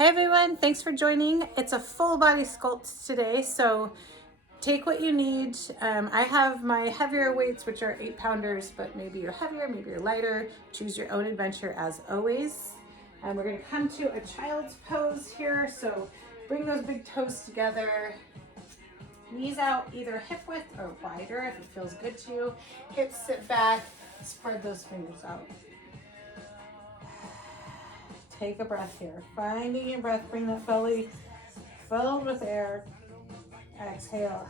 Hey everyone, thanks for joining. It's a full body sculpt today, so take what you need. I have my heavier weights, which are 8 pounders, but maybe you're heavier, maybe you're lighter. Choose your own adventure as always. We're gonna come to a child's pose here, so bring those big toes together. Knees out, either hip width or wider if it feels good to you. Hips sit back, spread those fingers out. Take a breath here. Finding your breath, bring that belly filled with air. Exhale.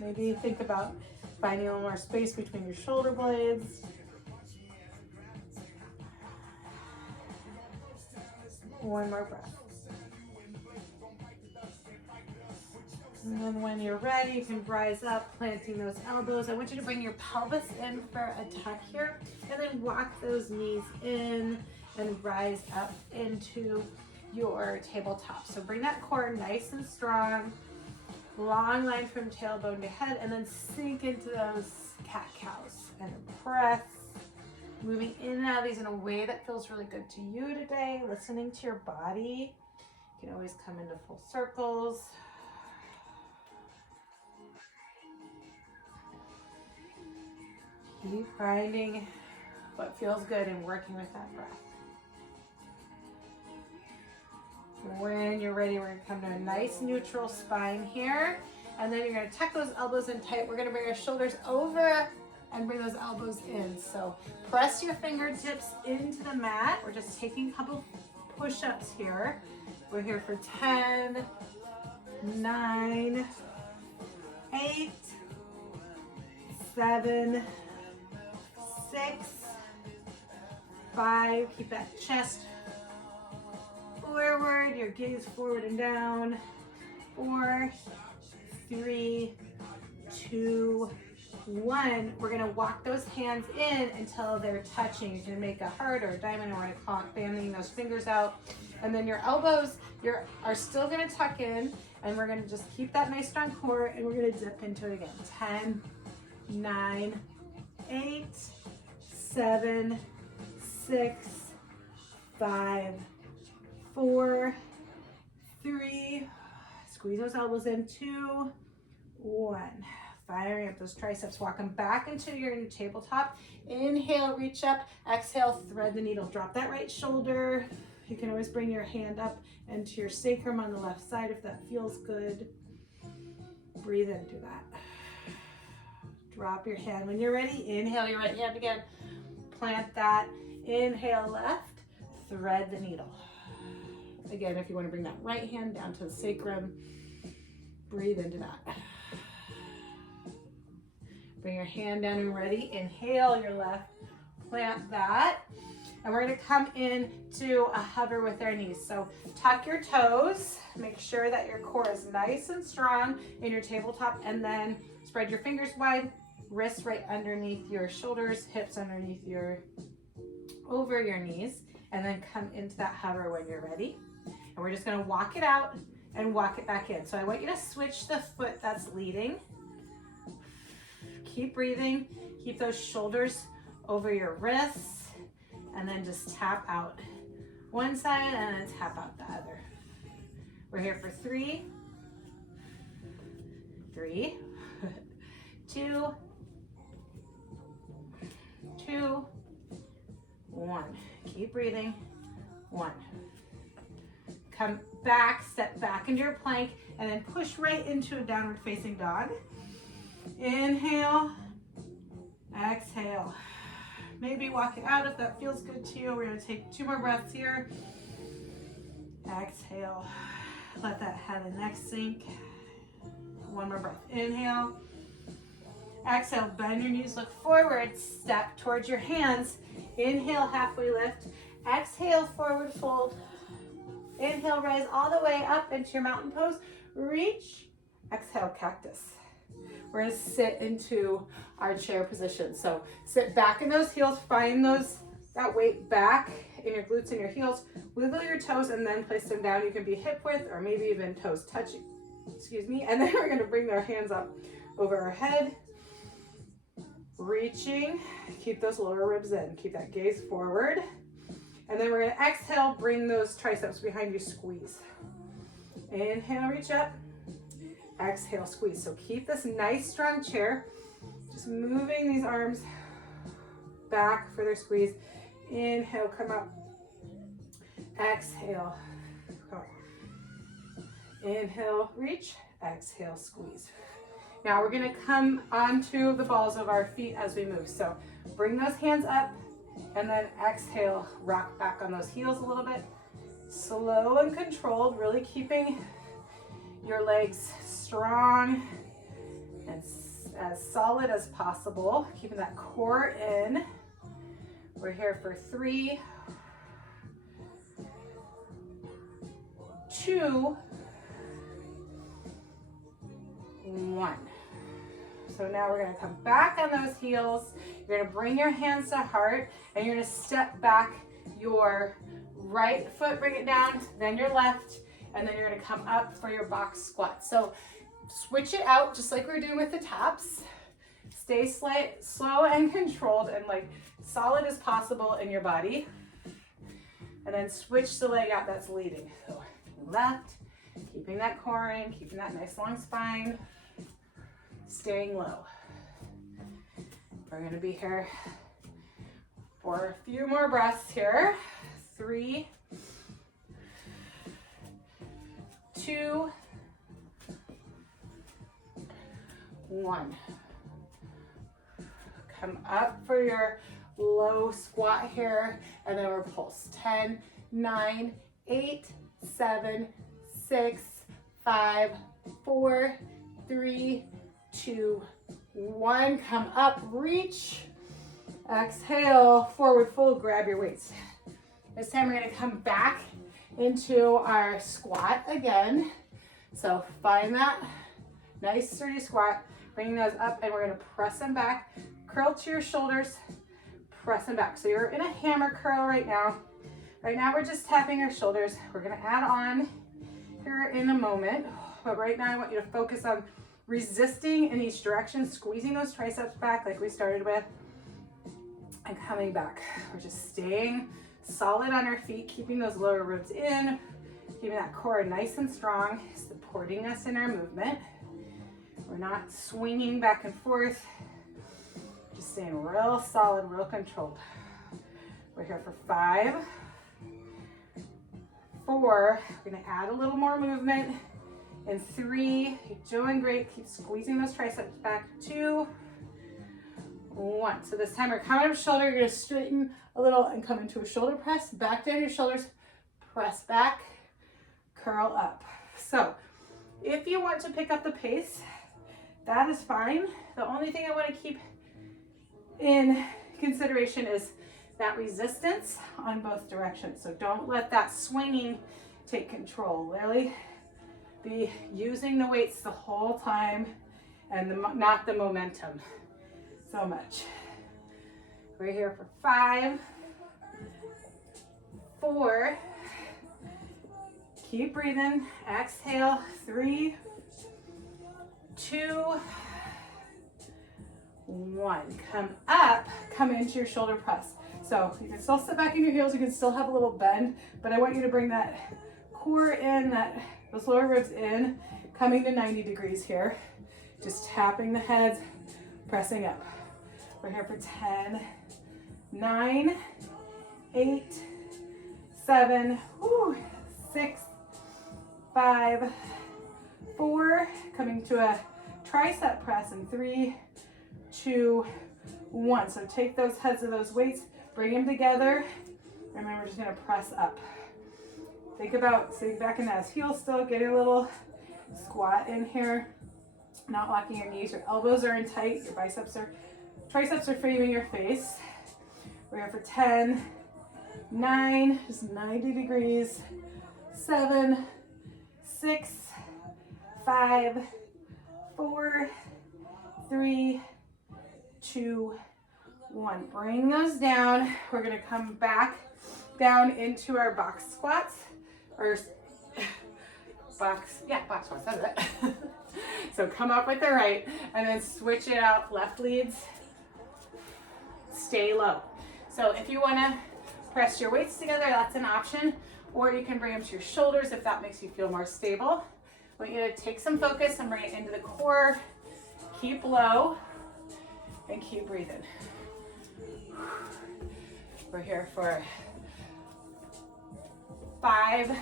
Maybe think about finding a little more space between your shoulder blades. One more breath. And then when you're ready, you can rise up, planting those elbows. I want you to bring your pelvis in for a tuck here, and then walk those knees in and rise up into your tabletop. So bring that core nice and strong, long line from tailbone to head, and then sink into those cat-cows and press, moving in and out of these in a way that feels really good to you today, listening to your body. You can always come into full circles. Keep finding what feels good and working with that breath. When you're ready, we're gonna come to a nice neutral spine here. And then you're gonna tuck those elbows in tight. We're gonna bring our shoulders over and bring those elbows in. So press your fingertips into the mat. We're just taking a couple push-ups here. We're here for 10, 9, 8, 7, 6, 5, keep that chest forward, your gaze forward and down. 4, 3, 2, 1. We're gonna walk those hands in until they're touching. You're gonna make a heart or a diamond, and we're gonna call it fanning those fingers out. And then your elbows are still gonna tuck in, and we're gonna just keep that nice strong core, and we're gonna dip into it again. 10, 9, 8, 7, 6, 5, 4, 3, squeeze those elbows in, 2, 1. Firing up those triceps, walk them back into your tabletop. Inhale, reach up. Exhale, thread the needle. Drop that right shoulder. You can always bring your hand up into your sacrum on the left side if that feels good. Breathe into that. Drop your hand. When you're ready, inhale your right hand again. Plant that. Inhale left. Thread the needle. Again, if you want to bring that right hand down to the sacrum, breathe into that. Bring your hand down and ready. Inhale your left. Plant that. And we're going to come in to a hover with our knees. So tuck your toes. Make sure that your core is nice and strong in your tabletop. And then spread your fingers wide. Wrists right underneath your shoulders. Hips underneath over your knees. And then come into that hover when you're ready. And we're just going to walk it out and walk it back in. So I want you to switch the foot that's leading. Keep breathing. Keep those shoulders over your wrists. And then just tap out one side and then tap out the other. We're here for 3, 3, 2, 2, 1. Keep breathing. 1. Come back, step back into your plank, and then push right into a downward facing dog. Inhale, exhale. Maybe walk it out if that feels good to you. We're gonna take 2 more breaths here. Exhale, let that head and neck sink. 1 more breath, inhale. Exhale, bend your knees, look forward, step towards your hands. Inhale, halfway lift. Exhale, forward fold. Inhale, rise all the way up into your mountain pose. Reach. Exhale, cactus. We're gonna sit into our chair position. So sit back in those heels, find that weight back in your glutes and your heels. Wiggle your toes and then place them down. You can be hip width or maybe even toes touching. Excuse me. And then we're gonna bring our hands up over our head. Reaching, keep those lower ribs in. Keep that gaze forward. And then we're gonna exhale, bring those triceps behind you, squeeze. Inhale, reach up. Exhale, squeeze. So keep this nice strong chair. Just moving these arms back for their squeeze. Inhale, come up. Exhale, come up. Inhale, reach. Exhale, squeeze. Now we're gonna come onto the balls of our feet as we move. So bring those hands up and then exhale, rock back on those heels a little bit. Slow and controlled, really keeping your legs strong and as solid as possible. Keeping that core in. We're here for 3, 2, 1. So now we're gonna come back on those heels. You're gonna bring your hands to heart and you're gonna step back your right foot, bring it down, then your left, and then you're gonna come up for your box squat. So switch it out just like we were doing with the taps. Stay slow and controlled and like solid as possible in your body. And then switch the leg out that's leading. So left, keeping that core in, keeping that nice long spine, staying low. We're gonna be here for a few more breaths here. 3, 2, 1. Come up for your low squat here, and then we're pulse. 10, 9, 8, 7, 6, 5, 4, 3, 2, 1. Come up, reach. Exhale, forward fold, grab your weights. This time we're gonna come back into our squat again. So find that nice sturdy squat, bringing those up, and we're gonna press them back. Curl to your shoulders, press them back. So you're in a hammer curl right now. Right now we're just tapping our shoulders. We're gonna add on here in a moment, but right now I want you to focus on resisting in each direction, squeezing those triceps back like we started with, and coming back. We're just staying solid on our feet, keeping those lower ribs in, keeping that core nice and strong, supporting us in our movement. We're not swinging back and forth, just staying real solid, real controlled. We're here for 5, 4, we're gonna add a little more movement. In 3, you're doing great, keep squeezing those triceps back. 2, 1. So this time we're coming up shoulder, you're gonna straighten a little and come into a shoulder press, back down your shoulders, press back, curl up. So if you want to pick up the pace, that is fine. The only thing I want to keep in consideration is that resistance on both directions. So don't let that swinging take control. Really be using the weights the whole time and not the momentum so much. We're here for 5, 4, keep breathing, exhale, 3, 2, 1. Come up, come into your shoulder press. So you can still sit back in your heels, you can still have a little bend, but I want you to bring that core in, those lower ribs in, coming to 90 degrees here. Just tapping the heads, pressing up. We're here for 10, 9, 8, 7, 6, 5, 4, coming to a tricep press in 3, 2, 1. So take those heads of those weights, bring them together, and then we're just gonna press up. Think about sitting back in that heel still, get a little squat in here, not locking your knees, your elbows are in tight, your triceps are framing your face. We're here for 10, 9, just 90 degrees, 7, 6, 5, 4, 3, 2, 1. Bring those down. We're gonna come back down into our box squats, or box squats, that's it. So come up with the right, and then switch it out, left leads, stay low. So if you wanna press your weights together, that's an option. Or you can bring them to your shoulders if that makes you feel more stable. I want you to take some focus and bring it into the core. Keep low and keep breathing. We're here for 5,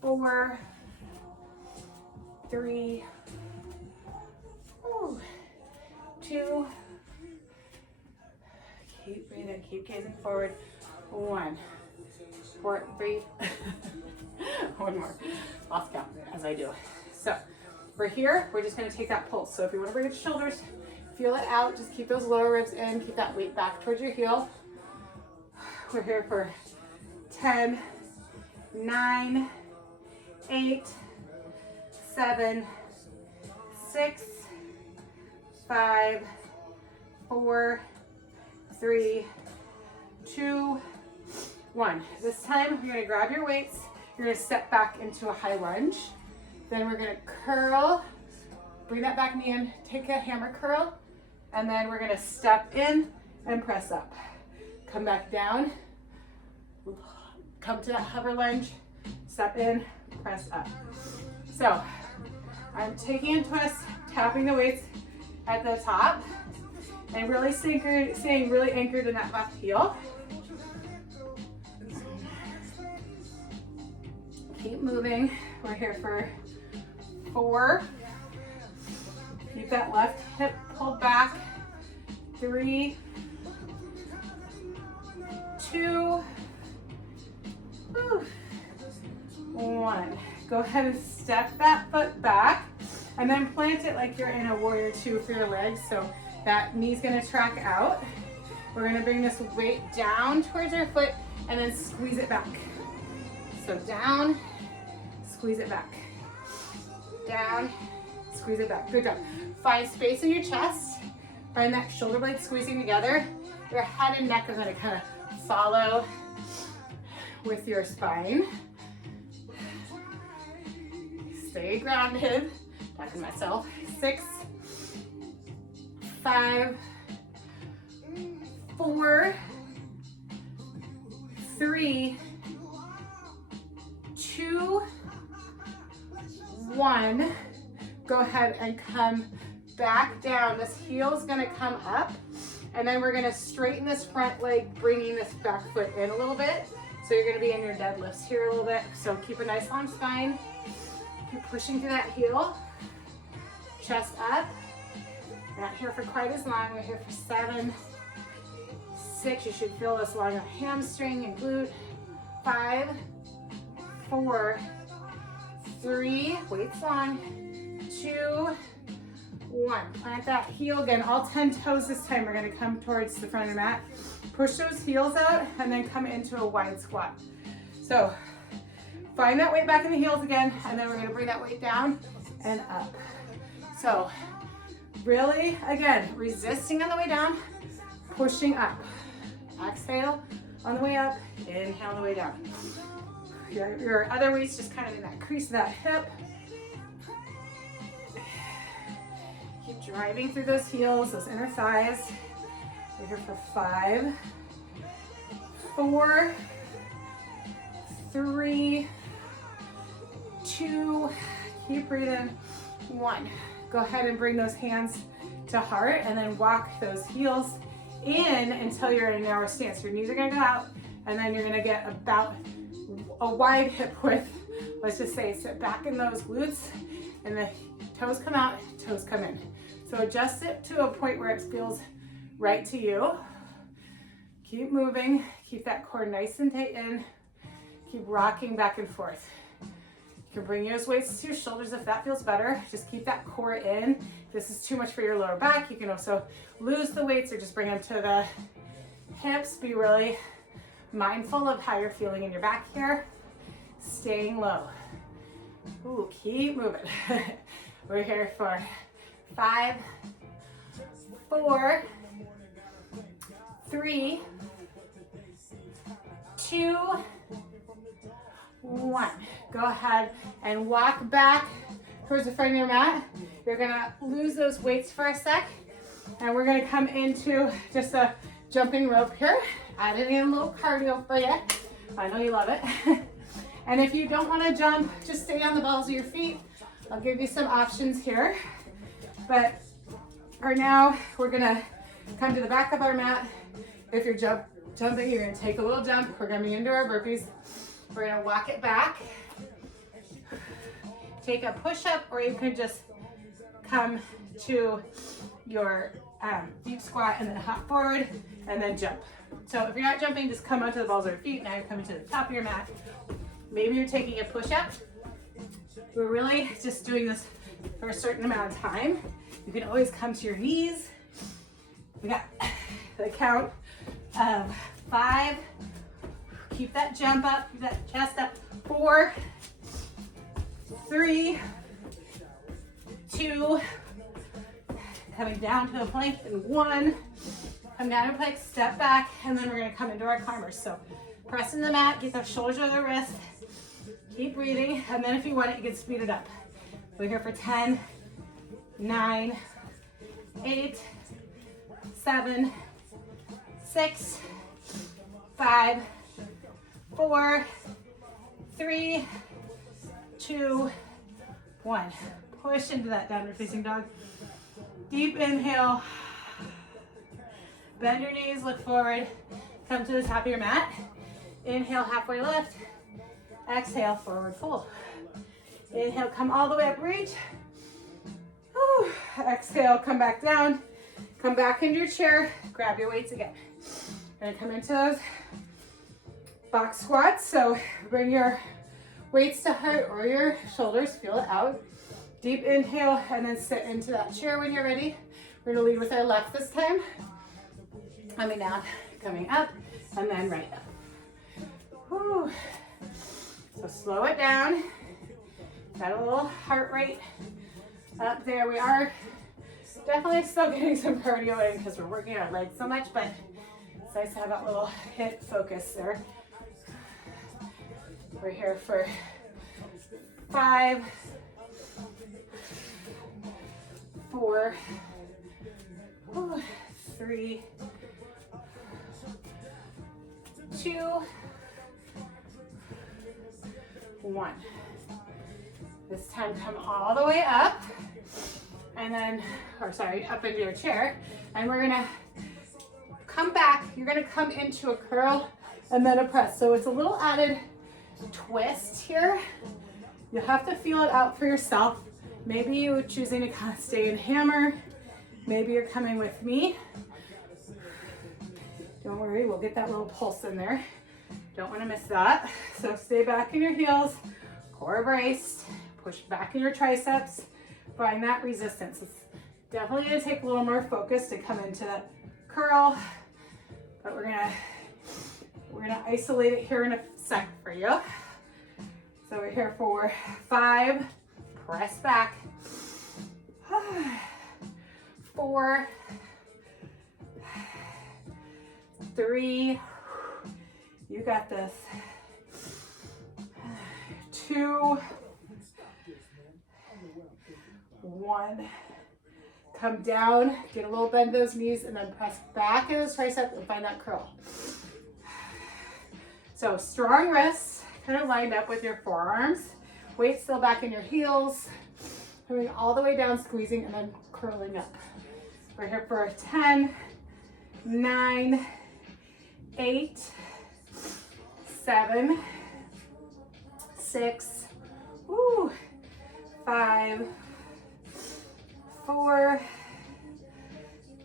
4, 3, 2, keep breathing, keep gazing forward. 1, 4, 3, one more, lost count as I do. So we're here, we're just gonna take that pulse. So if you wanna bring it to shoulders, feel it out, just keep those lower ribs in, keep that weight back towards your heel. We're here for 10, 9, 8, 7, 6, 5, 4, 3, 2, 1. This time you're gonna grab your weights, you're gonna step back into a high lunge. Then we're gonna curl, bring that back knee in, take a hammer curl, and then we're gonna step in and press up. Come back down, come to that hover lunge, step in, press up. So I'm taking a twist, tapping the weights at the top, and really staying really anchored in that left heel. Keep moving. We're here for 4. Keep that left hip pulled back. 3, 2, 1. Go ahead and step that foot back and then plant it like you're in a warrior 2 for your legs. So that knee's gonna track out. We're gonna bring this weight down towards our foot and then squeeze it back. So down, squeeze it back. Down, squeeze it back. Good job. Find space in your chest. Find that shoulder blade squeezing together. Your head and neck are gonna kind of follow with your spine. Stay grounded. Talking to myself. 6, 5, 4, 3, 2, 1. Go ahead and come back down. This heel is gonna come up, and then we're gonna straighten this front leg, bringing this back foot in a little bit. So you're gonna be in your deadlifts here a little bit. So keep a nice long spine. Keep pushing through that heel. Chest up. Not here for quite as long. We're here for 7, 6. You should feel this along your hamstring and glute. 5, 4, 3. Weights long. 2, 1. Plant that heel again. All 10 toes this time. We're going to come towards the front of the mat. Push those heels out and then come into a wide squat. So find that weight back in the heels again, and then we're going to bring that weight down and up. So really, again, resisting on the way down, pushing up. Exhale on the way up, inhale on the way down. Your other weight's just kind of in that crease of that hip. Keep driving through those heels, those inner thighs. We're here for 5, 4, 3, 2, keep breathing, 1. Go ahead and bring those hands to heart and then walk those heels in until you're in a narrow stance. Your knees are gonna go out and then you're gonna get about a wide hip width. Let's just say sit back in those glutes and the toes come out, toes come in. So adjust it to a point where it feels right to you. Keep moving, keep that core nice and tight in. Keep rocking back and forth. You can bring those weights to your shoulders if that feels better. Just keep that core in. If this is too much for your lower back, you can also lose the weights or just bring them to the hips. Be really mindful of how you're feeling in your back here. Staying low. Ooh, keep moving. We're here for 5, 4, 3, 2, 1. Go ahead and walk back towards the front of your mat. You're gonna lose those weights for a sec, and we're gonna come into just a jumping rope here. Adding in a little cardio for you. I know you love it. And if you don't want to jump, just stay on the balls of your feet. I'll give you some options here. But for now, we're gonna come to the back of our mat. If you're jumping, you're gonna take a little jump. We're gonna be into our burpees. We're gonna walk it back. Take a push-up, or you can just come to your deep squat and then hop forward and then jump. So if you're not jumping, just come onto the balls of your feet. Now you're coming to the top of your mat. Maybe you're taking a push-up. We're really just doing this for a certain amount of time. You can always come to your knees. We got the count of 5. Keep that jump up, keep that chest up. 4, 3, 2, coming down to a plank, and 1. Come down to a plank, step back, and then we're gonna come into our climbers. So press in the mat, get the shoulders or the wrist, keep breathing, and then if you want it, you can speed it up. We're here for 10, 9, 8, 7, 6, 5, 4, 3, 2, 1. Push into that downward facing dog. Deep inhale. Bend your knees, look forward. Come to the top of your mat. Inhale, halfway lift. Exhale, forward fold. Inhale, come all the way up, reach. Whew. Exhale, come back down. Come back into your chair. Grab your weights again. We're gonna come into those box squats. So bring your weights to heart or your shoulders. Feel it out. Deep inhale, and then sit into that chair when you're ready. We're gonna lead with our left this time. Coming down, coming up, and then right up. Whew. So slow it down. Got a little heart rate up there. We are definitely still getting some cardio in because we're working our legs so much, but it's nice to have that little hip focus there. We're here for 5, 4, 3, 2, 1. This time come all the way up and then, up into your chair. And we're gonna come back. You're gonna come into a curl and then a press. So it's a little added twist here. You'll have to feel it out for yourself. Maybe you're choosing to kind of stay in hammer. Maybe you're coming with me. Don't worry, we'll get that little pulse in there. Don't want to miss that. So stay back in your heels, core braced, push back in your triceps, find that resistance. It's definitely gonna take a little more focus to come into that curl, but we're gonna isolate it here in a sec for you. So we're here for 5, press back, 4, 3, you got this, 2, 1, come down, get a little bend of those knees, and then press back in those triceps and find that curl. So strong wrists, kind of lined up with your forearms, weight still back in your heels, coming all the way down, squeezing, and then curling up. We're here for 10, 9, 8, 7, 6, 5, 4,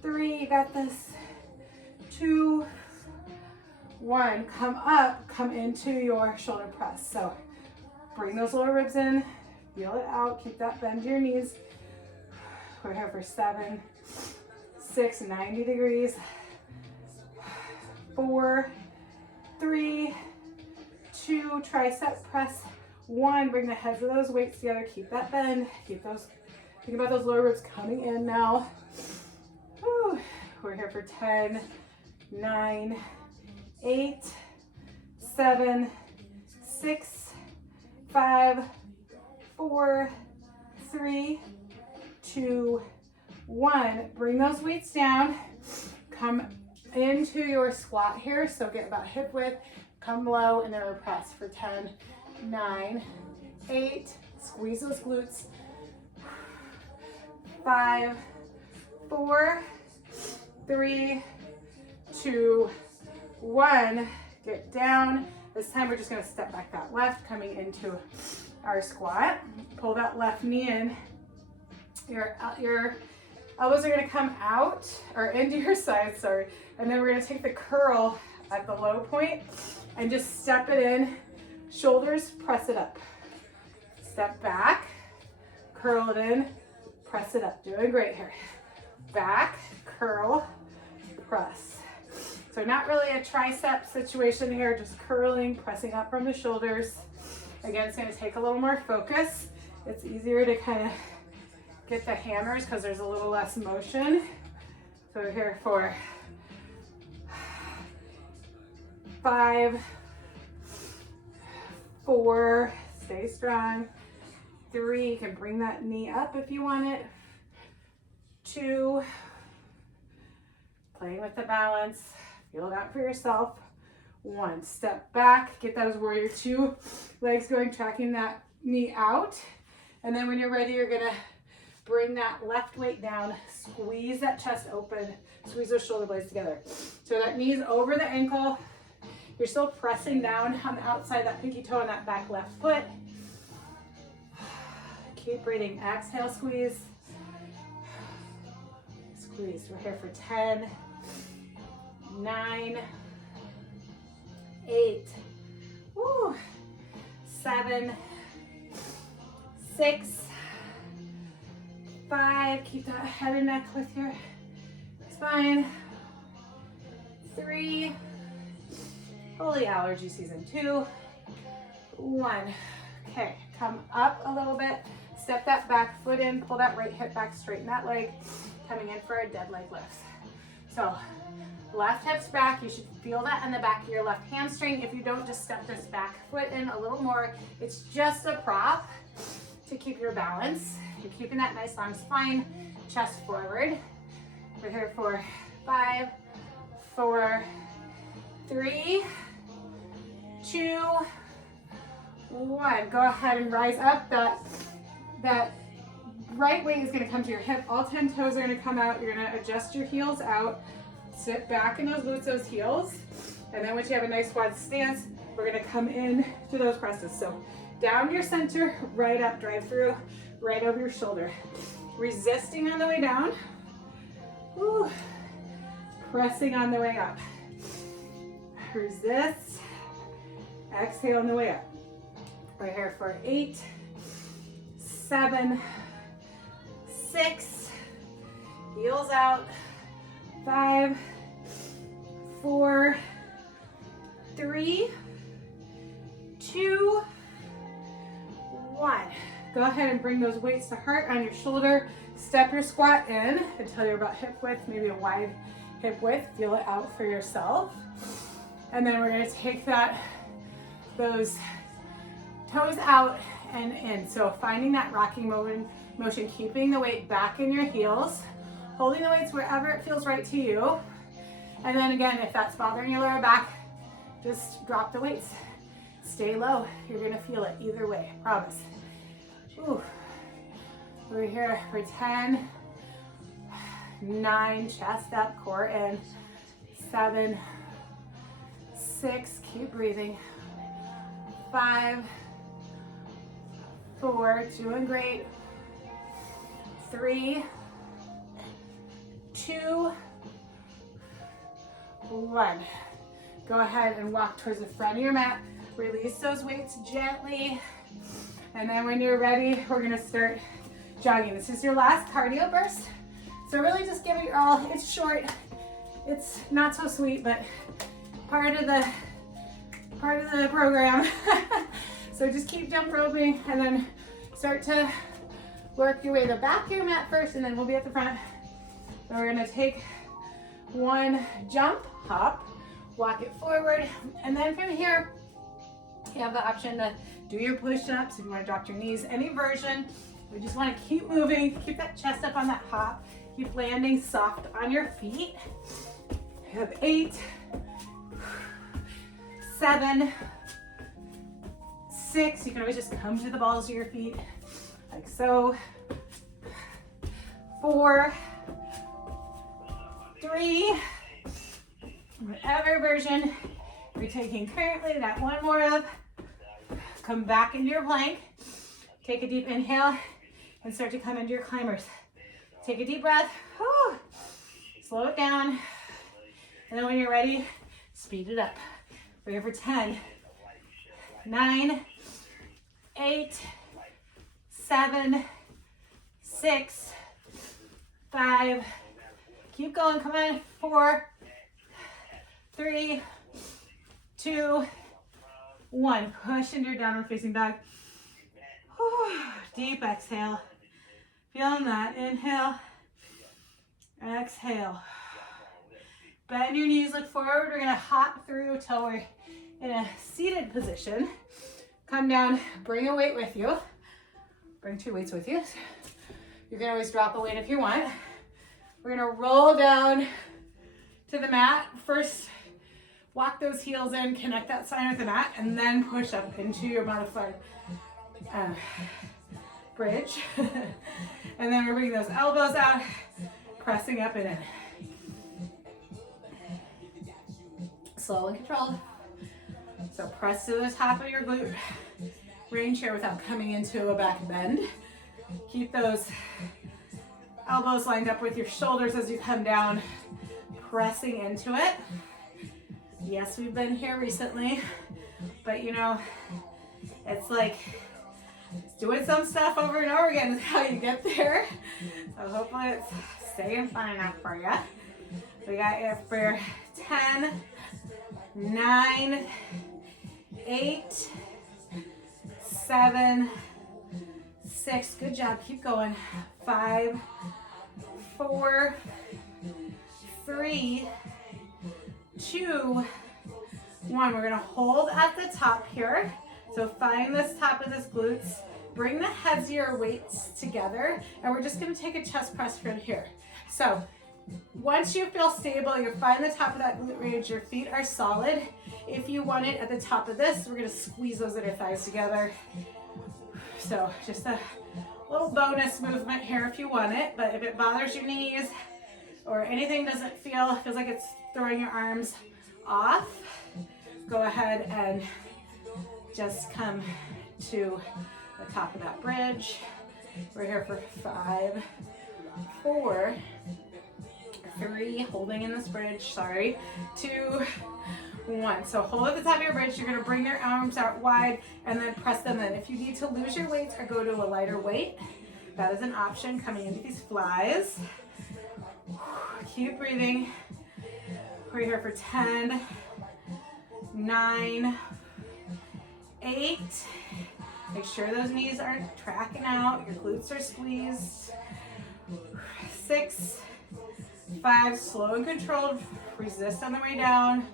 3, you got this, 2, 1, come up, come into your shoulder press. So bring those lower ribs in, feel it out, keep that bend to your knees. We're here for 7, 6, 90 degrees, 4, 3, 2, tricep press, 1, bring the heads of those weights together, keep that bend, think about those lower ribs coming in now. Whew. We're here for 10, 9, 8, 7, 6, 5, 4, 3, 2, 1. Bring those weights down. Come into your squat here. So get about hip width, come low, and then we'll press for 10, 9, 8, squeeze those glutes, 5, 4, 3, 2, 1. Get down. This time we're just gonna step back that left, coming into our squat. Pull that left knee in. Your elbows are gonna come out or into your sides, sorry. And then we're gonna take the curl at the low point and just step it in. Shoulders, press it up. Step back, curl it in, press it up. Doing great here. Back, curl, press. So not really a tricep situation here, just curling, pressing up from the shoulders. Again, it's gonna take a little more focus. It's easier to kind of get the hammers because there's a little less motion. So we're here for 5, 4, stay strong. 3, you can bring that knee up if you want it. 2, playing with the balance. Feel it out for yourself. 1, step back, get those warrior 2 legs going, tracking that knee out. And then when you're ready, you're gonna bring that left weight down, squeeze that chest open, squeeze those shoulder blades together. So that knee's over the ankle. You're still pressing down on the outside, that pinky toe on that back left foot. Keep breathing, exhale, squeeze. Squeeze, we're here for 10, 9, 8, 7, 6, 5, keep that head and neck with your spine. 3, holy allergy season 2, 1. Okay, come up a little bit, step that back foot in, pull that right hip back, straighten that leg, coming in for a dead leg lift. So left hip's back, you should feel that in the back of your left hamstring. If you don't, just step this back foot in a little more. It's just a prop to keep your balance. You're keeping that nice long spine, chest forward. We're here for 5, 4, 3, 2, 1. Go ahead and rise up. That right weight is gonna come to your hip. All 10 toes are gonna come out. You're gonna adjust your heels out. Sit back in those glutes, those heels. And then once you have a nice quad stance, we're gonna come in to those presses. So down your center, right up, drive through, right over your shoulder. Resisting on the way down. Woo. Pressing on the way up. Resist. Exhale on the way up. We're here for 8, 7, 6, heels out, 5, 4, 3, 2, 1. Go ahead and bring those weights to heart on your shoulder. Step your squat in until you're about hip width, maybe a wide hip width. Feel it out for yourself. And then we're gonna take those toes out and in. So finding that rocking motion, keeping the weight back in your heels, holding the weights wherever it feels right to you. And then again, if that's bothering your lower back, just drop the weights. Stay low. You're gonna feel it either way, I promise. Ooh. We're here for 10, 9, chest up, core in, 7, 6, keep breathing, 5, 4, doing great, 3, 2, 1. Go ahead and walk towards the front of your mat. Release those weights gently. And then when you're ready, we're gonna start jogging. This is your last cardio burst. So really just give it your all. It's short, it's not so sweet, but part of the program. So just keep jump roping and then start to work your way to the back of your mat first, and then we'll be at the front. So we're gonna take one jump, hop, walk it forward, and then from here, you have the option to do your push-ups if you want to drop your knees, any version. We just want to keep moving, keep that chest up on that hop, keep landing soft on your feet. We have 8, 7, 6. You can always just come to the balls of your feet like so. 4, 3, whatever version you're taking currently, that one more of. Come back into your plank. Take a deep inhale and start to come into your climbers. Take a deep breath. Whew. Slow it down. And then when you're ready, speed it up. We're here for 10, 9, 8, 7, 6, 5. Keep going. Come on. 4, 3, 2, 1. Push into your downward facing dog. Whew. Deep exhale. Feeling that. Inhale. Exhale. Bend your knees, look forward. We're going to hop through till we're in a seated position. Come down, bring a weight with you. Bring 2 weights with you. You can always drop a weight if you want. We're going to roll down to the mat. First, walk those heels in, connect that spine with the mat, and then push up into your modified bridge. And then we're bringing those elbows out, pressing up and in. Slow and controlled. So press to the top of your glute range here without coming into a back bend. Keep those elbows lined up with your shoulders as you come down, pressing into it. Yes, we've been here recently, but you know, it's like doing some stuff over and over again is how you get there. So hopefully it's staying fun enough for you. We got you for 10, 9, 8, 7, 6. Good job. Keep going. 5, 4, 3, 2, 1. We're going to hold at the top here. So find this top of this glutes. Bring the heads of your weights together. And we're just going to take a chest press from here. So once you feel stable, you find the top of that glute range, your feet are solid. If you want it at the top of this, we're gonna squeeze those inner thighs together. So just a little bonus movement here if you want it, but if it bothers your knees or anything feels like it's throwing your arms off, go ahead and just come to the top of that bridge. We're here for 5, 4, 3, holding in this bridge, 2, 1. So hold at the top of your bridge. You're going to bring your arms out wide and then press them in. If you need to lose your weights or go to a lighter weight, that is an option coming into these flies. Keep breathing. We're here for 10, 9, 8. Make sure those knees aren't tracking out. Your glutes are squeezed. 6, 5, slow and controlled. Resist on the way down.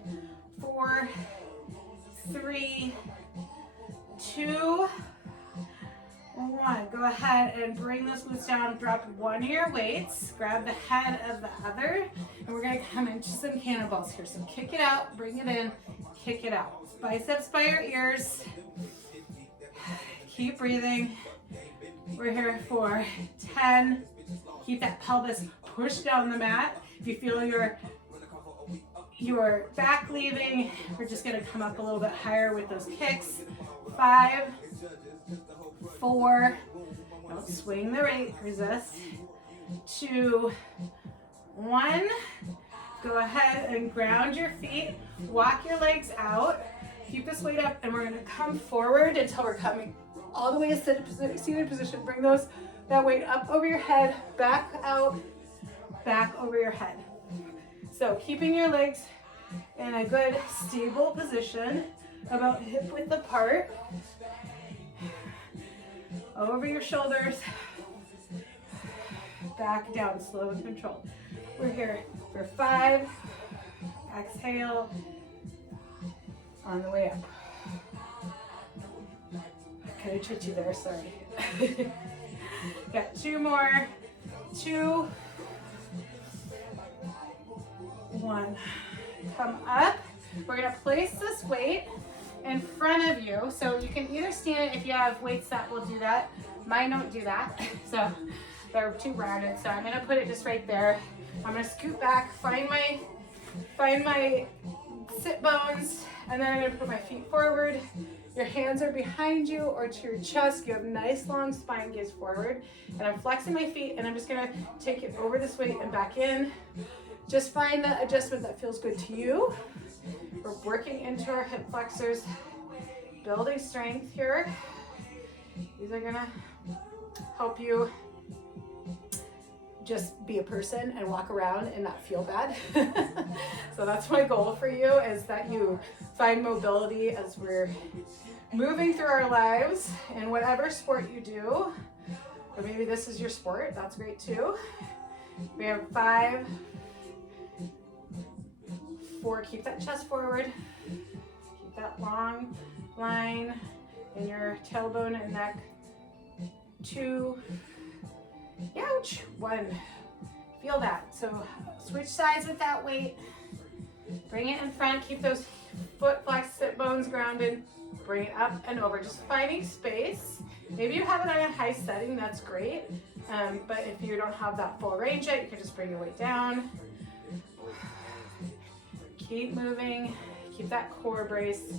4, 3, 2, 1. Go ahead and bring those glutes down. Drop one of your weights. Grab the head of the other. And we're going to come into some cannonballs here. So kick it out, bring it in, kick it out. Biceps by your ears. Keep breathing. We're here for 10. Keep that pelvis pushed down the mat. If you feel your back leaving, we're just going to come up a little bit higher with those kicks. 5, 4, don't swing the right, resist. 2, 1. Go ahead and ground your feet. Walk your legs out. Keep this weight up, and we're going to come forward until we're coming all the way to seated position. Bring that weight up over your head, back out, back over your head. So keeping your legs in a good stable position, about hip width apart, over your shoulders, back down, slow and controlled. We're here for 5, exhale, on the way up. Kind of tricked you there, sorry. Got 2 more. 2, 1. Come up. We're gonna place this weight in front of you. So you can either stand it if you have weights that will do that. Mine don't do that, so they're too rounded. So I'm gonna put it just right there. I'm gonna scoot back, find my sit bones, and then I'm gonna put my feet forward. Your hands are behind you or to your chest. You have nice long spine gaze forward. And I'm flexing my feet and I'm just gonna take it over this weight and back in. Just find the adjustment that feels good to you. We're working into our hip flexors, building strength here. These are gonna help you just be a person and walk around and not feel bad. So that's my goal for you, is that you find mobility as we're moving through our lives in whatever sport you do, or maybe this is your sport, that's great too. We have 5, 4, keep that chest forward, keep that long line in your tailbone and neck. 2, ouch, 1, feel that. So switch sides with that weight, bring it in front, keep those foot flex, sit bones grounded, bring it up and over, just finding space. Maybe you have it on a high setting, that's great. But if you don't have that full range yet, you can just bring your weight down. Keep moving, keep that core brace,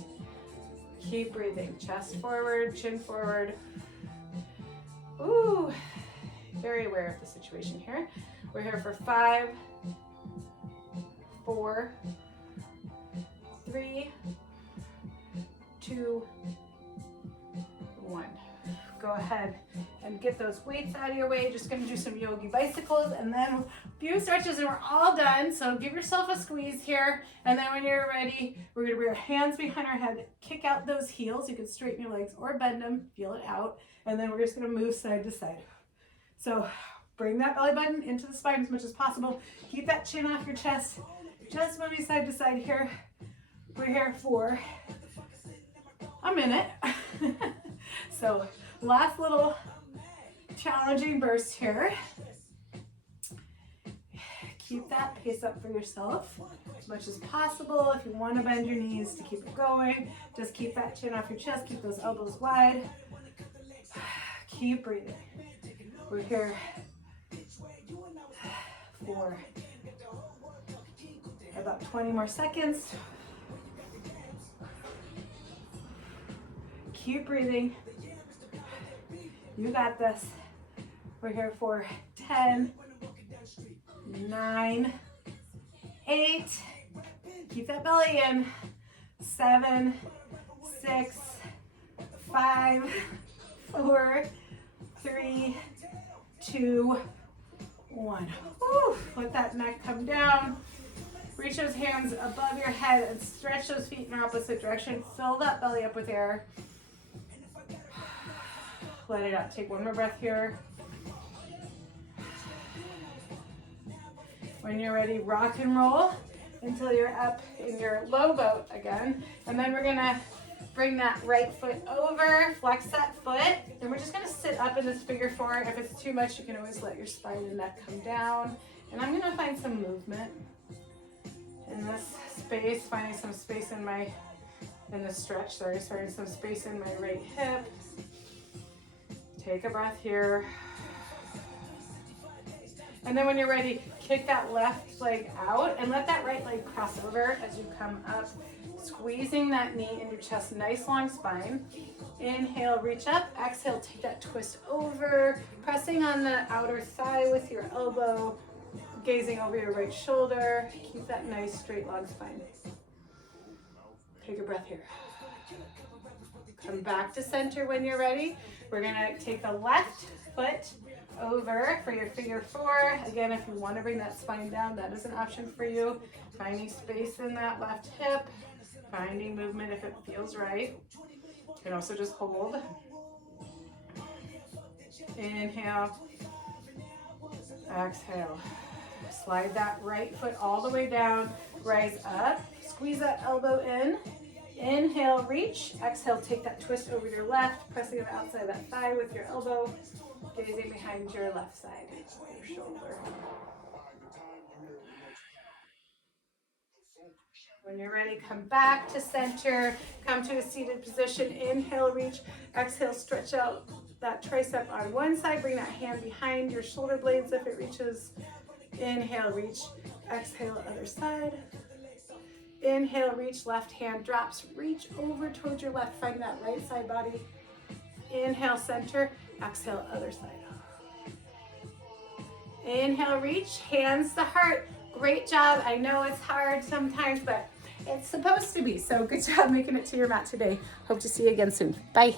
keep breathing, chest forward, chin forward. Ooh, very aware of the situation here. We're here for 5, 4, 3, 2, 1. Go ahead and get those weights out of your way. Just gonna do some yogi bicycles and then a few stretches and we're all done. So give yourself a squeeze here. And then when you're ready, we're gonna bring our hands behind our head, kick out those heels. You can straighten your legs or bend them, feel it out. And then we're just gonna move side to side. So bring that belly button into the spine as much as possible. Keep that chin off your chest. Just moving side to side here. We're here for a minute. So last little challenging burst here. Keep that pace up for yourself as much as possible. If you want to bend your knees to keep it going, just keep that chin off your chest, keep those elbows wide. Keep breathing. We're here for about 20 more seconds. Keep breathing. You got this. We're here for 10, 9, 8. Keep that belly in. 7, 6, 5, 4, 3, 2, 1. Woo. Let that neck come down. Reach those hands above your head and stretch those feet in the opposite direction. Fill that belly up with air. Let it out. Take one more breath here. When you're ready, rock and roll until you're up in your low boat again. And then we're gonna bring that right foot over, flex that foot, and we're just gonna sit up in this figure 4. If it's too much, you can always let your spine and neck come down. And I'm gonna find some movement in this space, finding some space in the stretch, sorry, finding some space in my right hip. Take a breath here. And then when you're ready, kick that left leg out and let that right leg cross over as you come up, squeezing that knee into your chest, nice long spine. Inhale, reach up. Exhale, take that twist over, pressing on the outer thigh with your elbow, gazing over your right shoulder. Keep that nice straight long spine. Take a breath here. Come back to center when you're ready. We're gonna take the left foot over for your figure 4. Again, if you want to bring that spine down, that is an option for you. Finding space in that left hip, finding movement if it feels right. You can also just hold. Inhale, exhale. Slide that right foot all the way down, rise up, squeeze that elbow in. Inhale, reach. Exhale, take that twist over your left, pressing the outside of that thigh with your elbow, gazing behind your left side, your shoulder. When you're ready, come back to center, come to a seated position, inhale, reach, exhale, stretch out that tricep on one side, bring that hand behind your shoulder blades if it reaches. Inhale, reach, exhale, other side. Inhale, reach, left hand drops, reach over towards your left, find that right side body. Inhale, center, exhale, other side. Inhale, reach, hands to heart. Great job. I know it's hard sometimes, but it's supposed to be. So good job making it to your mat today. Hope to see you again soon. Bye.